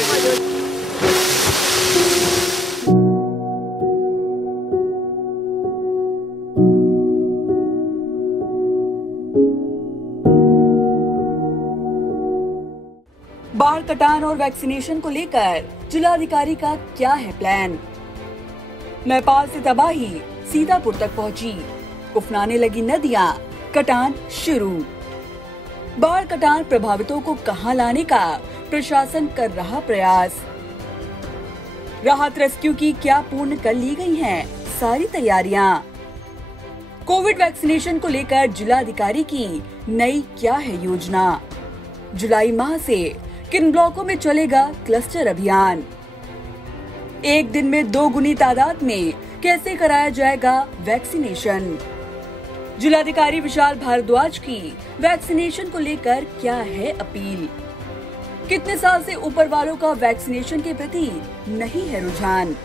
बाढ़, कटान और वैक्सीनेशन को लेकर जिलाधिकारी का क्या है प्लान? नेपाल से तबाही सीतापुर तक पहुंची, उफनाने लगी नदियां, कटान शुरू। बाढ़ कटान प्रभावितों को कहां लाने का प्रशासन कर रहा प्रयास। राहत रेस्क्यू की क्या पूर्ण कर ली गई हैं सारी तैयारियां। कोविड वैक्सीनेशन को लेकर जिलाधिकारी की नई क्या है योजना। जुलाई माह से किन ब्लॉकों में चलेगा क्लस्टर अभियान। एक दिन में 2 गुनी तादाद में कैसे कराया जाएगा वैक्सीनेशन। जिलाधिकारी विशाल भारद्वाज की वैक्सीनेशन को लेकर क्या है अपील। कितने साल से ऊपर वालों का वैक्सीनेशन के प्रति नहीं है रुझान।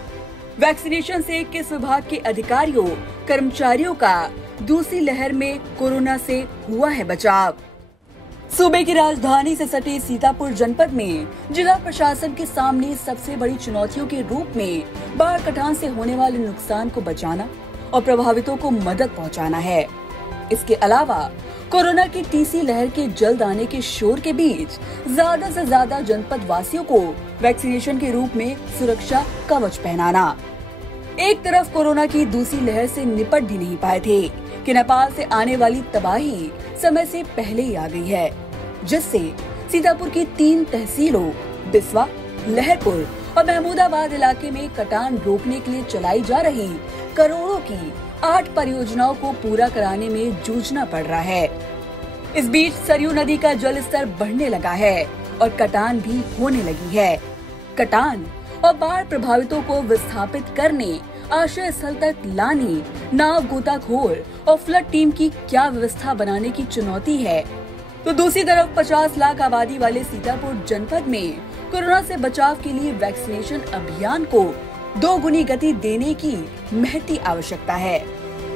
वैक्सीनेशन से किस विभाग के अधिकारियों, कर्मचारियों का दूसरी लहर में कोरोना से हुआ है बचाव। सूबे की राजधानी से सटे सीतापुर जनपद में जिला प्रशासन के सामने सबसे बड़ी चुनौतियों के रूप में बाढ़ कटान से होने वाले नुकसान को बचाना और प्रभावितों को मदद पहुंचाना है। इसके अलावा कोरोना की तीसरी लहर के जल्द आने के शोर के बीच ज्यादा से ज्यादा जनपद वासियों को वैक्सीनेशन के रूप में सुरक्षा कवच पहनाना। एक तरफ कोरोना की दूसरी लहर से निपट भी नहीं पाए थे कि नेपाल से आने वाली तबाही समय से पहले ही आ गई है, जिससे सीतापुर की 3 तहसीलों बिस्वा, लहरपुर और महमूदाबाद इलाके में कटान रोकने के लिए चलाई जा रही करोड़ों की 8 परियोजनाओं को पूरा कराने में जूझना पड़ रहा है। इस बीच सरयू नदी का जल स्तर बढ़ने लगा है और कटान भी होने लगी है। कटान और बाढ़ प्रभावितों को विस्थापित करने, आश्रय स्थल तक लाने, नाव, गोताखोर और फ्लड टीम की क्या व्यवस्था बनाने की चुनौती है, तो दूसरी तरफ 50 लाख आबादी वाले सीतापुर जनपद में कोरोना से बचाव के लिए वैक्सीनेशन अभियान को 2 गुनी गति देने की महती आवश्यकता है।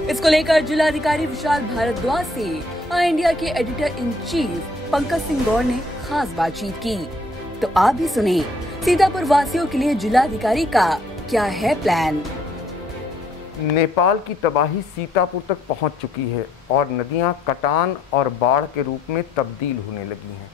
इसको लेकर जिलाधिकारी विशाल भारद्वाज से आई इंडिया के editor in chief Pankaj Singh Gaur ने खास बातचीत की। तो आप भी सुने सीतापुर वासियों के लिए जिलाधिकारी का क्या है प्लान। नेपाल की तबाही सीतापुर तक पहुंच चुकी है और नदियां कटान और बाढ़ के रूप में तब्दील होने लगी हैं।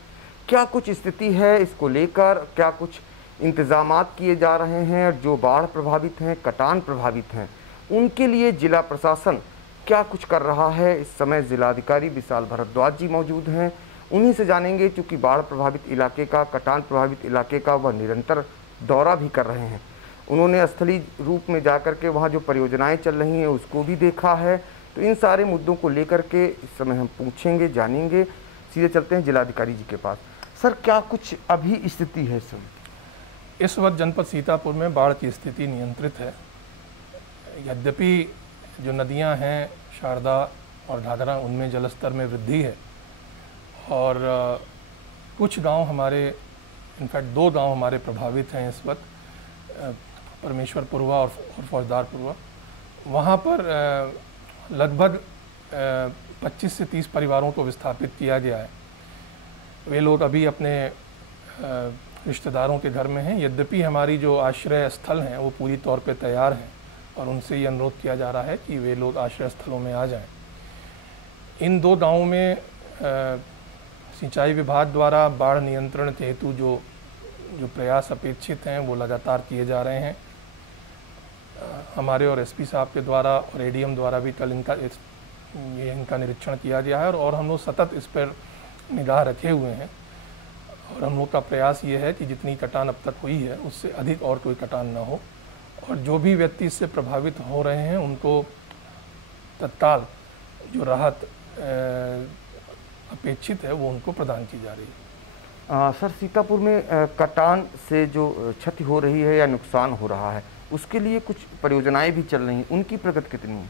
क्या कुछ स्थिति है इसको लेकर, क्या कुछ इंतजामात किए जा रहे हैं? और जो बाढ़ प्रभावित हैं, कटान प्रभावित हैं, उनके लिए जिला प्रशासन क्या कुछ कर रहा है? इस समय जिलाधिकारी विशाल भारद्वाज जी मौजूद हैं, उन्हीं से जानेंगे। क्योंकि बाढ़ प्रभावित इलाके का, कटान प्रभावित इलाके का वह निरंतर दौरा भी कर रहे हैं। उन्होंने स्थलीय रूप में जाकर के वहाँ जो परियोजनाएं चल रही हैं उसको भी देखा है। तो इन सारे मुद्दों को लेकर के इस समय हम पूछेंगे, जानेंगे। सीधे चलते हैं जिलाधिकारी जी के पास। सर, क्या कुछ अभी स्थिति है? इस वक्त जनपद सीतापुर में बाढ़ की स्थिति नियंत्रित है। यद्यपि जो नदियां हैं शारदा और घाघरा, उनमें जलस्तर में वृद्धि है और कुछ गांव हमारे, इनफैक्ट 2 गांव हमारे प्रभावित हैं इस वक्त, परमेश्वरपुरवा और फौजदारपुरवा। वहाँ पर लगभग 25 से 30 परिवारों को विस्थापित किया गया है। वे लोग अभी अपने रिश्तेदारों के घर में हैं। यद्यपि हमारी जो आश्रय स्थल हैं वो पूरी तौर पे तैयार हैं और उनसे ये अनुरोध किया जा रहा है कि वे लोग आश्रय स्थलों में आ जाएं। इन 2 गांवों में सिंचाई विभाग द्वारा बाढ़ नियंत्रण के हेतु जो प्रयास अपेक्षित हैं वो लगातार किए जा रहे हैं। हमारे और एसपी साहब के द्वारा और एडीएम द्वारा भी कल इनका निरीक्षण किया गया है और हम लोग सतत इस पर निगाह रखे हुए हैं। और हम लोग का प्रयास ये है कि जितनी कटान अब तक हुई है उससे अधिक और कोई कटान ना हो और जो भी व्यक्ति इससे प्रभावित हो रहे हैं उनको तत्काल जो राहत अपेक्षित है वो उनको प्रदान की जा रही है। सर, सीतापुर में कटान से जो क्षति हो रही है या नुकसान हो रहा है उसके लिए कुछ परियोजनाएं भी चल रही हैं, उनकी प्रगति कितनी है?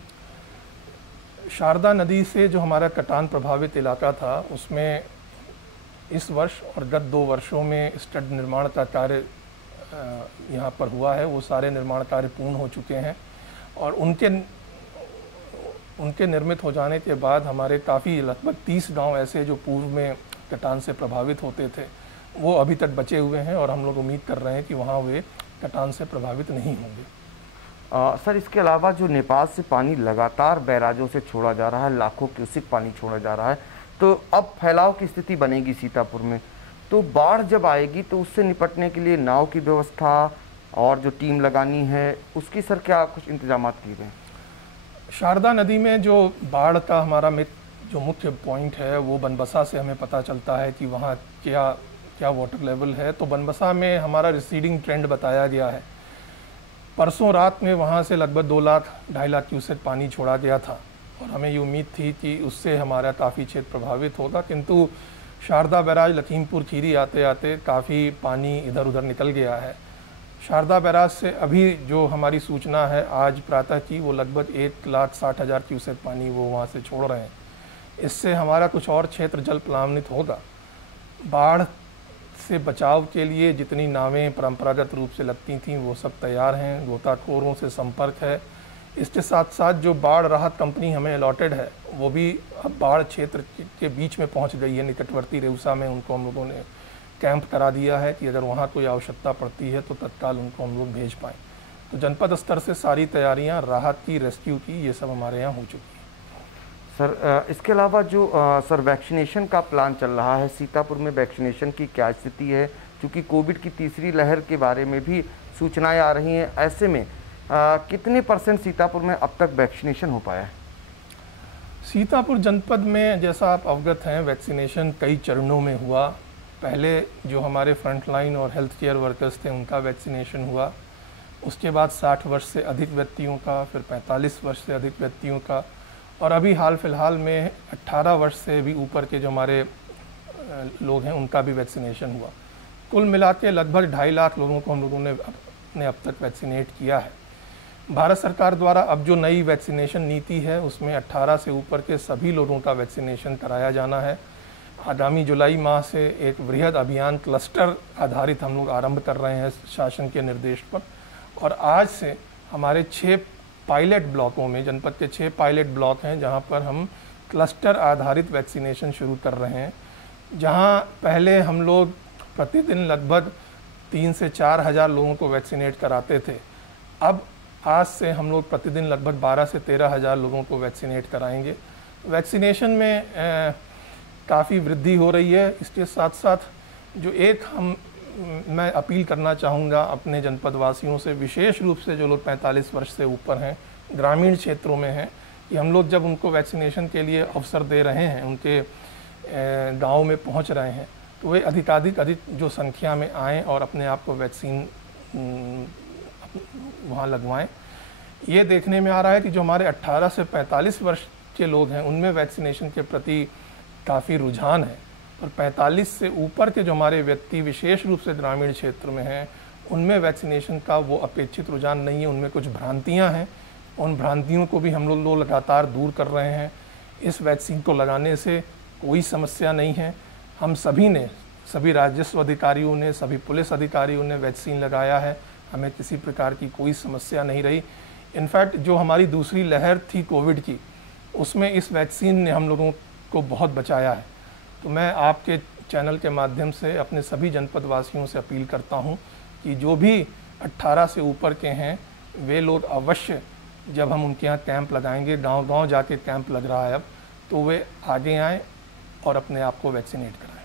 शारदा नदी से जो हमारा कटान प्रभावित इलाका था उसमें इस वर्ष और गत 2 वर्षों में स्टड निर्माण का कार्य यहाँ पर हुआ है। वो सारे निर्माण कार्य पूर्ण हो चुके हैं और उनके निर्मित हो जाने के बाद हमारे काफ़ी लगभग 30 गांव ऐसे जो पूर्व में कटान से प्रभावित होते थे वो अभी तक बचे हुए हैं और हम लोग उम्मीद कर रहे हैं कि वहाँ वे कटान से प्रभावित नहीं होंगे। सर, इसके अलावा जो नेपाल से पानी लगातार बैराजों से छोड़ा जा रहा है, लाखों क्यूसिक पानी छोड़ा जा रहा है, तो अब फैलाव की स्थिति बनेगी सीतापुर में, तो बाढ़ जब आएगी तो उससे निपटने के लिए नाव की व्यवस्था और जो टीम लगानी है उसकी सर क्या कुछ इंतजाम किए गए? शारदा नदी में जो बाढ़ का हमारा जो मुख्य पॉइंट है वो बनबसा से हमें पता चलता है कि वहाँ क्या वाटर लेवल है। तो बनबसा में हमारा रिसीडिंग ट्रेंड बताया गया है। परसों रात में वहाँ से लगभग 2-2.5 लाख क्यूसेक पानी छोड़ा गया था और हमें ये उम्मीद थी कि उससे हमारा काफ़ी क्षेत्र प्रभावित होगा, किंतु शारदा बैराज लखीमपुर खीरी आते आते काफ़ी पानी इधर उधर निकल गया है। शारदा बैराज से अभी जो हमारी सूचना है आज प्रातः की, वो लगभग 1,60,000 क्यूसेक पानी वो वहाँ से छोड़ रहे हैं। इससे हमारा कुछ और क्षेत्र जल प्लावित होगा। बाढ़ से बचाव के लिए जितनी नावें परंपरागत रूप से लगती थीं वो सब तैयार हैं, गोताखोरों से संपर्क है। इसके साथ साथ जो बाढ़ राहत कंपनी हमें अलॉटेड है वो भी अब बाढ़ क्षेत्र के बीच में पहुंच गई है, निकटवर्ती रेउसा में। उनको हम लोगों ने कैंप करा दिया है कि अगर वहाँ कोई आवश्यकता पड़ती है तो तत्काल उनको हम लोग भेज पाएँ। तो जनपद स्तर से सारी तैयारियाँ राहत की, रेस्क्यू की, ये सब हमारे यहाँ हो चुकी हैं। सर, इसके अलावा जो सर वैक्सीनेशन का प्लान चल रहा है, सीतापुर में वैक्सीनेशन की क्या स्थिति है? क्योंकि कोविड की तीसरी लहर के बारे में भी सूचनाएं आ रही हैं, ऐसे में कितने % सीतापुर में अब तक वैक्सीनेशन हो पाया है? सीतापुर जनपद में जैसा आप अवगत हैं, वैक्सीनेशन कई चरणों में हुआ। पहले जो हमारे फ्रंटलाइन और हेल्थ केयर वर्कर्स थे उनका वैक्सीनेशन हुआ, उसके बाद 60 वर्ष से अधिक व्यक्तियों का, फिर 45 वर्ष से अधिक व्यक्तियों का, और अभी हाल फिलहाल में 18 वर्ष से भी ऊपर के जो हमारे लोग हैं उनका भी वैक्सीनेशन हुआ। कुल मिला के लगभग 2.5 लाख लोगों को हम लोगों ने अब तक वैक्सीनेट किया है। भारत सरकार द्वारा अब जो नई वैक्सीनेशन नीति है उसमें 18 से ऊपर के सभी लोगों का वैक्सीनेशन कराया जाना है। आगामी जुलाई माह से एक वृहद अभियान क्लस्टर आधारित हम लोग आरंभ कर रहे हैं शासन के निर्देश पर, और आज से हमारे 6 पायलट ब्लॉकों में, जनपद के 6 पायलट ब्लॉक हैं जहां पर हम क्लस्टर आधारित वैक्सीनेशन शुरू कर रहे हैं। जहां पहले हम लोग प्रतिदिन लगभग 3 से 4 हज़ार लोगों को वैक्सीनेट कराते थे, अब आज से हम लोग प्रतिदिन लगभग 12 से 13 हज़ार लोगों को वैक्सीनेट कराएंगे। वैक्सीनेशन में काफ़ी वृद्धि हो रही है। इसके साथ साथ जो मैं अपील करना चाहूँगा अपने जनपद वासियों से, विशेष रूप से जो लोग 45 वर्ष से ऊपर हैं, ग्रामीण क्षेत्रों में हैं, कि हम लोग जब उनको वैक्सीनेशन के लिए अवसर दे रहे हैं, उनके गांव में पहुंच रहे हैं, तो वे अधिक जो संख्या में आएँ और अपने आप को वैक्सीन वहाँ लगवाएं। ये देखने में आ रहा है कि जो हमारे 18 से 45 वर्ष के लोग हैं उनमें वैक्सीनेशन के प्रति काफ़ी रुझान है, और 45 से ऊपर के जो हमारे व्यक्ति विशेष रूप से ग्रामीण क्षेत्र में हैं उनमें वैक्सीनेशन का वो अपेक्षित रुझान नहीं है। उनमें कुछ भ्रांतियां हैं, उन भ्रांतियों को भी हम लोग लगातार दूर कर रहे हैं। इस वैक्सीन को लगाने से कोई समस्या नहीं है। हम सभी राजस्व अधिकारियों ने, सभी पुलिस अधिकारियों ने वैक्सीन लगाया है, हमें किसी प्रकार की कोई समस्या नहीं रही। इनफैक्ट जो हमारी दूसरी लहर थी कोविड की, उसमें इस वैक्सीन ने हम लोगों को बहुत बचाया है। तो मैं आपके चैनल के माध्यम से अपने सभी जनपद वासियों से अपील करता हूं कि जो भी 18 से ऊपर के हैं वे लोग अवश्य, जब हम उनके यहाँ कैंप लगाएंगे, गांव-गांव जाके कैंप लग रहा है अब, तो वे आगे आएँ और अपने आप को वैक्सीनेट कराएं।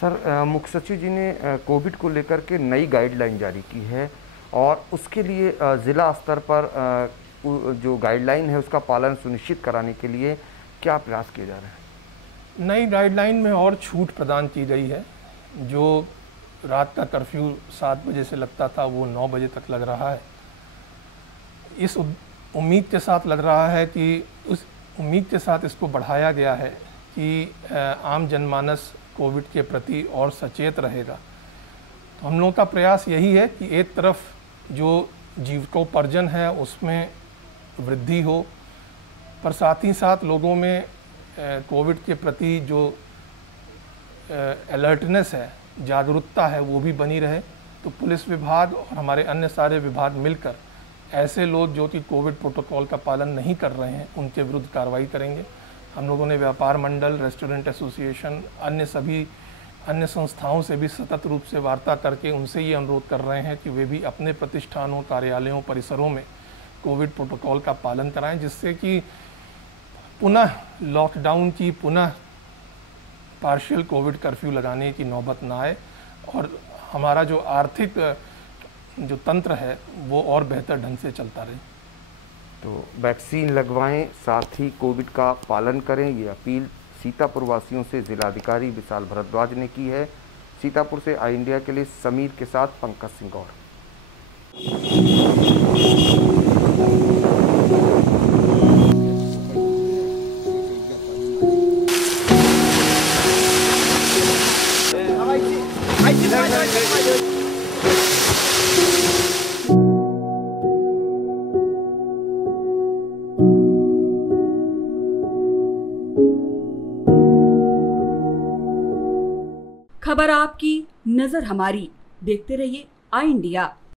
सर, मुख्य सचिव जी ने कोविड को लेकर के नई गाइडलाइन जारी की है और उसके लिए ज़िला स्तर पर जो गाइडलाइन है उसका पालन सुनिश्चित कराने के लिए क्या प्रयास किए जा रहे हैं? नई गाइडलाइन में और छूट प्रदान की गई है। जो रात का कर्फ्यू 7 बजे से लगता था वो 9 बजे तक लग रहा है। इस उम्मीद के साथ लग रहा है कि उस उम्मीद के साथ इसको बढ़ाया गया है कि आम जनमानस कोविड के प्रति और सचेत रहेगा। तो हम लोगों का प्रयास यही है कि एक तरफ जो जीविकोपार्जन है उसमें वृद्धि हो, पर साथ ही साथ लोगों में कोविड के प्रति जो अलर्टनेस है, जागरूकता है, वो भी बनी रहे। तो पुलिस विभाग और हमारे अन्य सारे विभाग मिलकर ऐसे लोग जो कि कोविड प्रोटोकॉल का पालन नहीं कर रहे हैं उनके विरुद्ध कार्रवाई करेंगे। हम लोगों ने व्यापार मंडल, रेस्टोरेंट एसोसिएशन, अन्य सभी अन्य संस्थाओं से भी सतत रूप से वार्ता करके उनसे ये अनुरोध कर रहे हैं कि वे भी अपने प्रतिष्ठानों, कार्यालयों, परिसरों में कोविड प्रोटोकॉल का पालन कराएं, जिससे कि पुनः लॉकडाउन की, पुनः पार्शियल कोविड कर्फ्यू लगाने की नौबत ना आए और हमारा जो आर्थिक जो तंत्र है वो और बेहतर ढंग से चलता रहे। तो वैक्सीन लगवाएं, साथ ही कोविड का पालन करें, ये अपील सीतापुर वासियों से जिलाधिकारी विशाल भारद्वाज ने की है। सीतापुर से आई इंडिया के लिए समीर के साथ पंकज सिंह गौड़। खबर आपकी, नजर हमारी। देखते रहिए आई इंडिया।